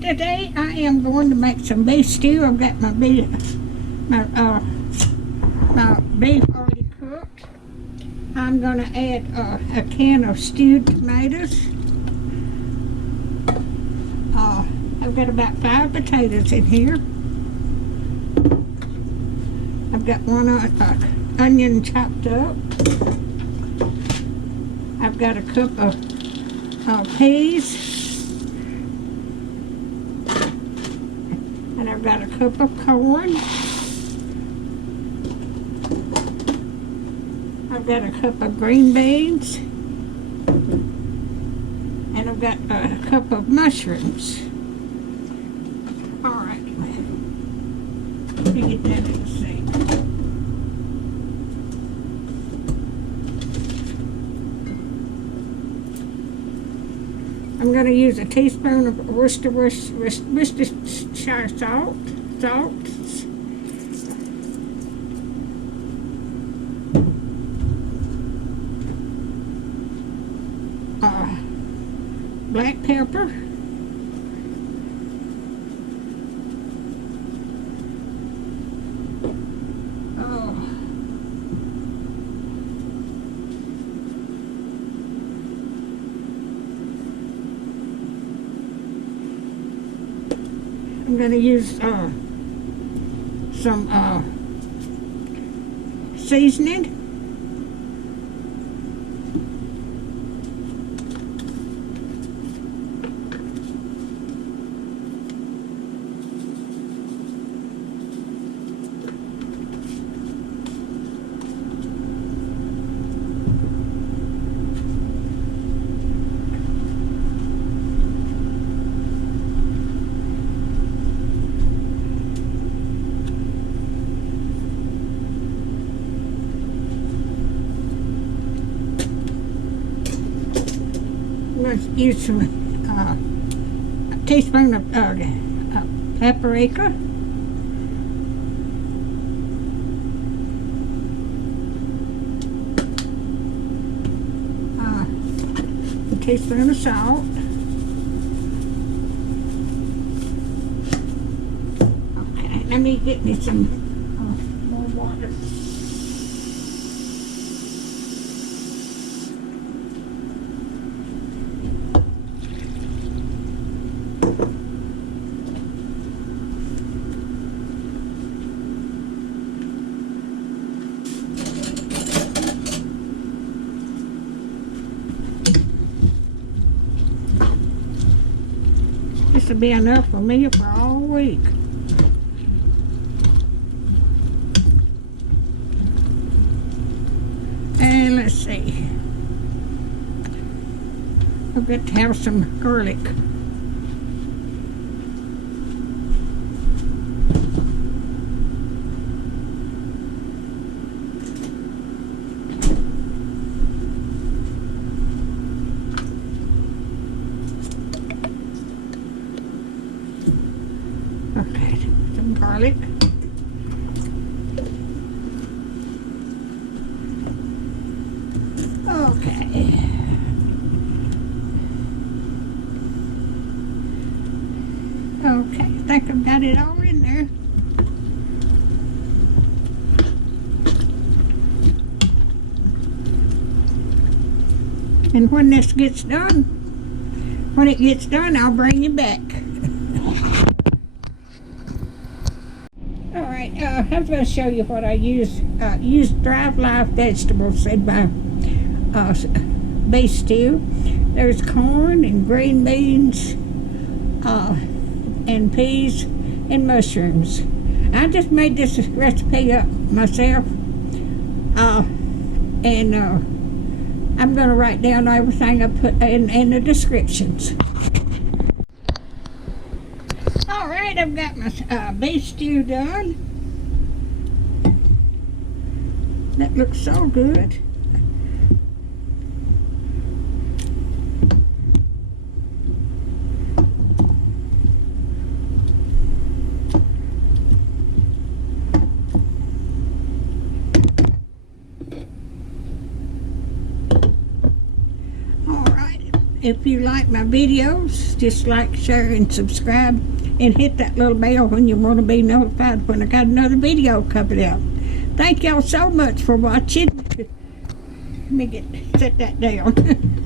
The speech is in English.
Today I am going to make some beef stew. I've got my beef already cooked. I'm going to add a can of stewed tomatoes. I've got about 5 potatoes in here. I've got one onion chopped up. I've got a cup of peas. And I've got a cup of corn. I've got a cup of green beans. And I've got a cup of mushrooms. All right. Let me get that in the sink. I'm going to use a teaspoon of Worcestershire salt. Black pepper. I'm going to use some seasoning. Let's use some a teaspoon of paprika. A teaspoon of salt. Okay, let me get me some more water. This will be enough for me for all week. And let's see. I've got to have some garlic. Okay, some garlic. Okay. Okay, I think I've got it all in there. And when this gets done, when it gets done, I'll bring you back. Alright, I was going to show you what I use. Use Thrive Life vegetables in my beef stew. There's corn and green beans and peas and mushrooms. I just made this recipe up myself. And I'm going to write down everything I put in the descriptions. Alright, I've got my beef stew done. That looks so good. if you like my videos, just like, share, and subscribe, and hit that little bell when you want to be notified when I got another video coming out. Thank y'all so much for watching. Let me set that down.